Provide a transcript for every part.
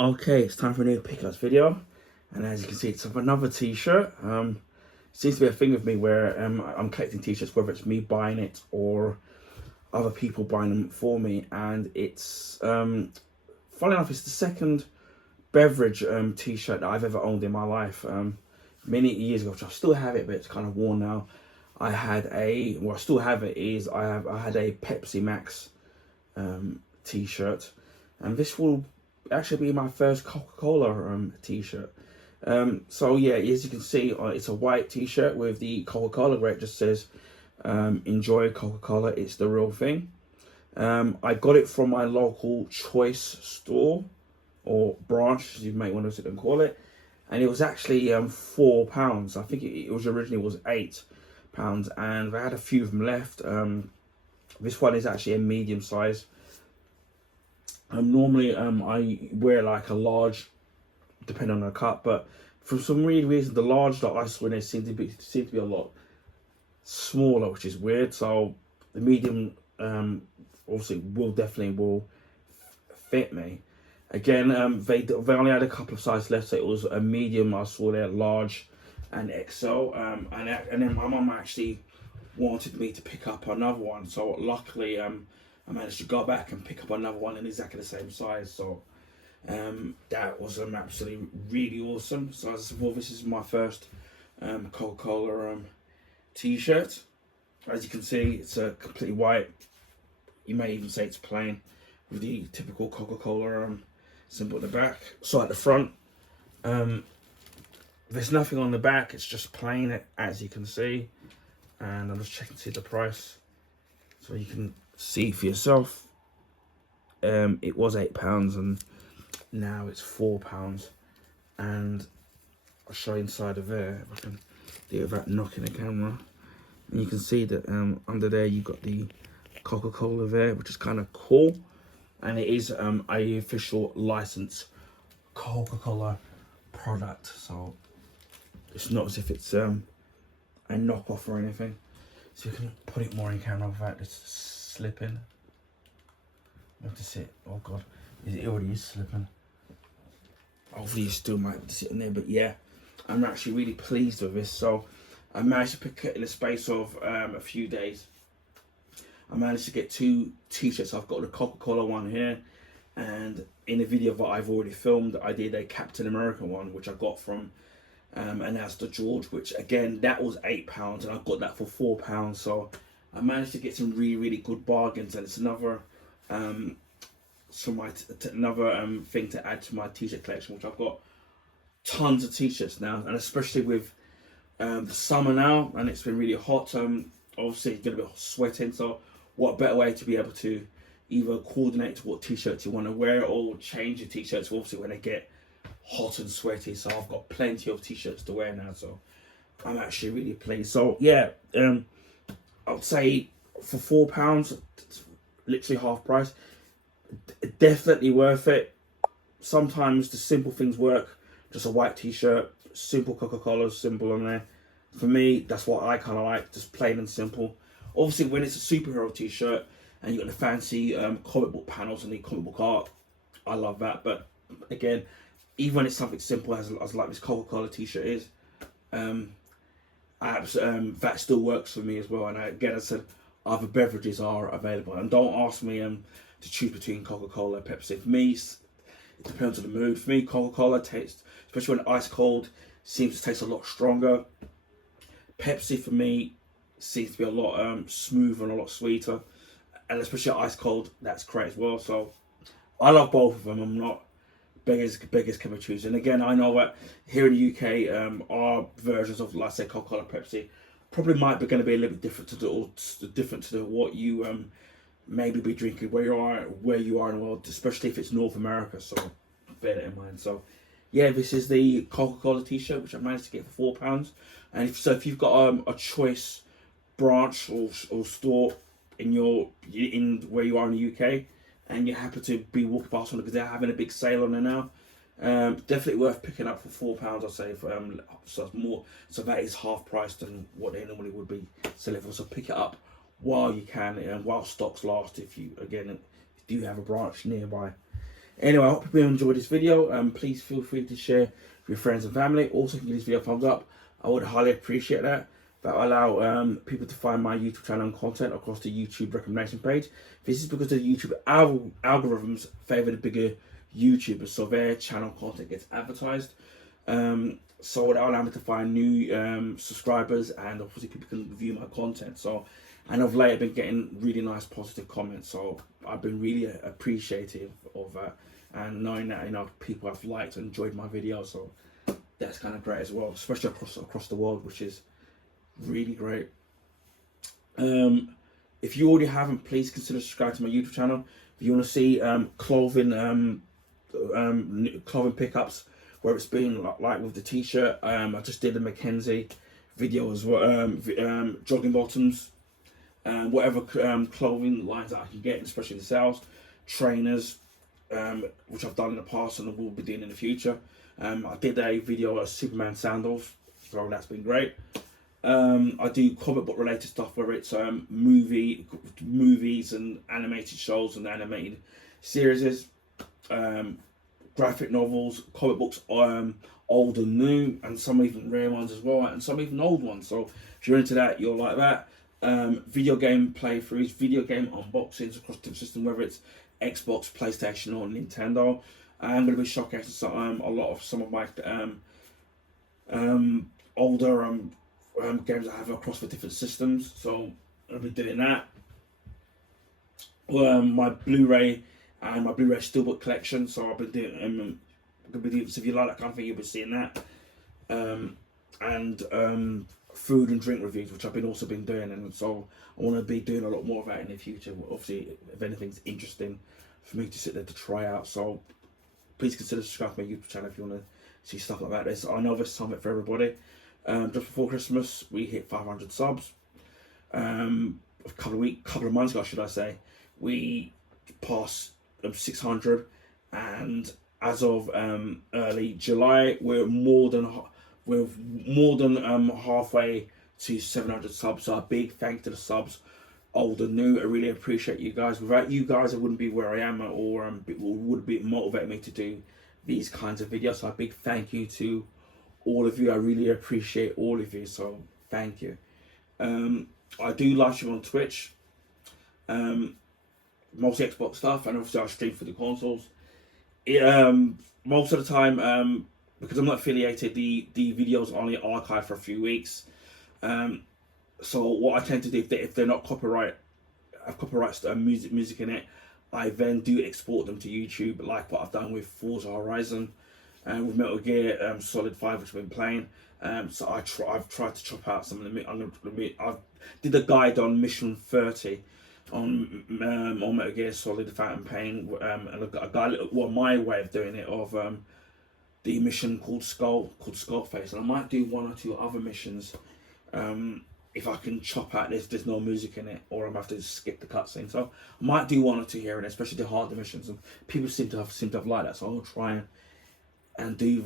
Okay, it's time for a new pickups video, and as you can see, it's of another T-shirt. Seems to be a thing with me where I'm collecting T-shirts, whether it's me buying it or other people buying them for me. And it's funny enough, it's the second beverage T-shirt that I've ever owned in my life. Many years ago, which I still have it, but it's kind of worn now. I had a, well, I still have it. Is I had a Pepsi Max T-shirt, and this will actually be my first Coca-Cola T-shirt. So yeah, as you can see, it's a white T-shirt with the Coca-Cola where it just says "Enjoy Coca-Cola, it's the real thing." I got it from my local choice store or branch, as you may want to sit and call it, and it was actually £4. I think it was originally was £8, and I had a few of them left. This one is actually a medium size. Normally I wear like a large, depending on the cut, but for some weird reason, the large that I saw in it seemed to be a lot smaller, which is weird. So the medium, obviously, will fit me. Again, they only had a couple of sizes left, so it was a medium. I saw there, large, and XL. And then my mum actually wanted me to pick up another one, so luckily I managed to go back and pick up another one in exactly the same size. So that was absolutely really awesome. So as I said, well, this is my first Coca-Cola T-shirt. As you can see, it's completely white. You may even say it's plain with the typical Coca-Cola symbol at the back. So at the front, there's nothing on the back. It's just plain, as you can see. And I'm just checking to see the price, so you can see for yourself. It was £8 and now it's £4. And I'll show you inside of there if I can do it without knocking the camera. And you can see that under there you've got the Coca-Cola there, which is kind of cool. And it is a official licensed Coca-Cola product, so it's not as if it's a knockoff or anything. So you can put it more in camera without just slipping. You have to sit. Oh god, it already is slipping. Hopefully you still might be sitting there, but yeah, I'm actually really pleased with this. So I managed to pick it in the space of a few days. I managed to get two T-shirts. I've got the Coca-Cola one here, and in the video that I've already filmed, I did a Captain America one, which I got from and that's the George, which again, that was £8 and I got that for £4. So I managed to get some really good bargains, and it's another another thing to add to my T-shirt collection, which I've got tons of T-shirts now, and especially with the summer now, and it's been really hot. Obviously you're gonna be sweating, so what better way to be able to either coordinate to what T-shirts you want to wear or change your T-shirts obviously when they get hot and sweaty. So I've got plenty of T-shirts to wear now, so I'm actually really pleased. So yeah, I'd say for £4, it's literally half price. Definitely worth it. Sometimes the simple things work. Just a white T-shirt, simple Coca-Cola symbol on there. For me, that's what I kind of like, just plain and simple. Obviously, when it's a superhero T-shirt and you got the fancy comic book panels and the comic book art, I love that. But again, even when it's something simple as like this Coca-Cola T-shirt is, that still works for me as well. And again, as I said, other beverages are available. And don't ask me to choose between Coca-Cola and Pepsi. For me, it depends on the mood. For me, Coca-Cola tastes, especially when ice cold, seems to taste a lot stronger. Pepsi for me seems to be a lot smoother and a lot sweeter, and especially ice cold, that's great as well. So I love both of them. I'm not beggars can be choosing. And again, I know that here in the UK, our versions of, like say, Coca-Cola, Pepsi, probably might be going to be a little bit different to what you maybe be drinking where you are in the world, especially if it's North America. So bear that in mind. So yeah, this is the Coca-Cola T-shirt, which I managed to get for £4. And if you've got a choice branch or store in where you are in the UK, and you happen to be walking past one because they're having a big sale on there now, definitely worth picking up for £4. I'd say for so that is half price than what they normally would be selling for. So pick it up while you can and while stocks last. If you do have a branch nearby. Anyway, I hope you enjoyed this video. Please feel free to share with your friends and family. Also, if you give this video a thumbs up, I would highly appreciate that. That will allow people to find my YouTube channel and content across the YouTube recommendation page. This is because the YouTube algorithms favour the bigger YouTubers, so their channel content gets advertised. So that will allow me to find new subscribers, and obviously people can view my content. So, and of late I've been getting really nice positive comments, so I've been really appreciative of that, and knowing that, you know, people have liked and enjoyed my videos, so that's kind of great as well, especially across the world, which is really great. If you already haven't, please consider subscribing to my YouTube channel. If you want to see clothing pickups, where it's been like with the T-shirt, I just did a Mackenzie video as well, jogging bottoms, whatever clothing lines that I can get, especially the sales, trainers, which I've done in the past and will be doing in the future. I did a video of Superman sandals, so that's been great. I do comic book related stuff, whether it's movies and animated shows and animated series, graphic novels, comic books, old and new, and some even rare ones as well, and some even old ones. So if you're into that, you'll like that. Video game playthroughs, video game unboxings across the system, whether it's Xbox, PlayStation, or Nintendo. I'm going to be showcasing some of my older games I have across the different systems. So I'll be doing that. My Blu-ray and my Blu-ray Steelbook collection. So I've been doing. So if you like that kind of thing, you'll be seeing that. And food and drink reviews, which I've also been doing, and so I want to be doing a lot more of that in the future. Obviously, if anything's interesting for me to sit there to try out, so please consider subscribing to my YouTube channel if you want to see stuff like that. I know there's something for everybody. Just before Christmas, we hit 500 subs. A couple of months ago, should I say, we passed 600, and as of early July, we're more than halfway to 700 subs. So a big thank to the subs, old and new. I really appreciate you guys. Without you guys, I wouldn't be where I am, or it would be motivate me to do these kinds of videos. So a big thank you to all of you. I really appreciate all of you, so thank you. I do live stream on Twitch, mostly Xbox stuff, and obviously I stream for the consoles. Most of the time, because I'm not affiliated, the videos are only archived for a few weeks. So what I tend to do, if they're not copyright music in it, I then do export them to YouTube, like what I've done with Forza Horizon and with Metal Gear Solid 5, which I've been playing. So I've tried to chop out some of the. I did a guide on Mission 30 on Metal Gear Solid: The Phantom Pain, and a guide, my way of doing it, of the mission called Skullface, and I might do one or two other missions if I can chop out there's no music in it, or I'm have to skip the cutscene. So I might do one or two here and there, especially the harder missions, and people seem to have liked that. So I'll try and do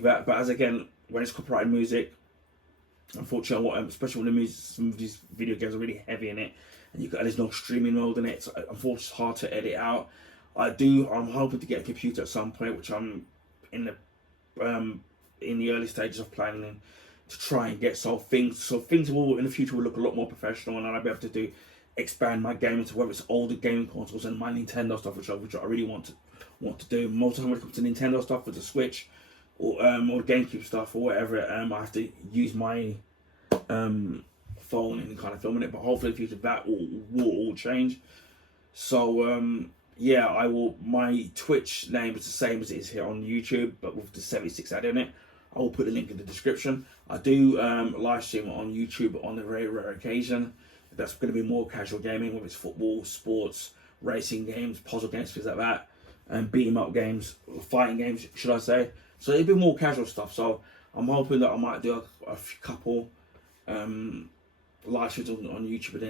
that. But as again, when it's copyrighted music, unfortunately, especially when some of these video games are really heavy in it, and there's no streaming mode in it, so unfortunately it's hard to edit out. I'm hoping to get a computer at some point, which I'm in the early stages of planning to try and get. So things will in the future will look a lot more professional, and I'll be able to expand my gaming to whether it's older gaming consoles and my Nintendo stuff, which I really want to do. Most of the time when it comes to Nintendo stuff, with the Switch or GameCube stuff or whatever, I have to use my phone and kind of filming it. But hopefully in the future that will all change. So yeah, I will. My Twitch name is the same as it is here on YouTube, but with the 76 ad in it. I will put the link in the description. I do live stream on YouTube on a very rare occasion. That's going to be more casual gaming, whether it's football, sports, racing games, puzzle games, things like that, and beat 'em up games, fighting games, should I say. So it'll be more casual stuff. So I'm hoping that I might do a couple live streams on YouTube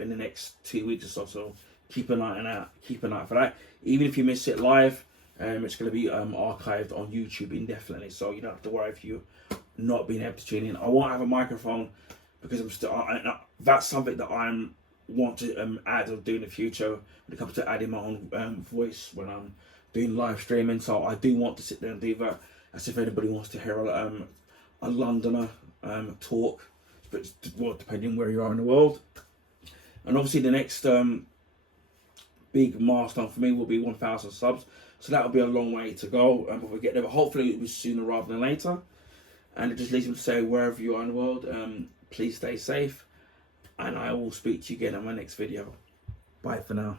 in the next 2 weeks or so. So keep an eye out for that. Even if you miss it live, it's going to be archived on YouTube indefinitely. So you don't have to worry if you're not being able to tune in. I won't have a microphone because that's something that I want to add or do in the future when it comes to adding my own voice when I'm doing live streaming, so I do want to sit there and do that. As if anybody wants to hear a Londoner talk, but well, depending where you are in the world. And obviously the next big milestone for me will be 1,000 subs. So that will be a long way to go, but we get there. But hopefully it will be sooner rather than later. And it just leaves me to say, wherever you are in the world, please stay safe. And I will speak to you again in my next video. Bye for now.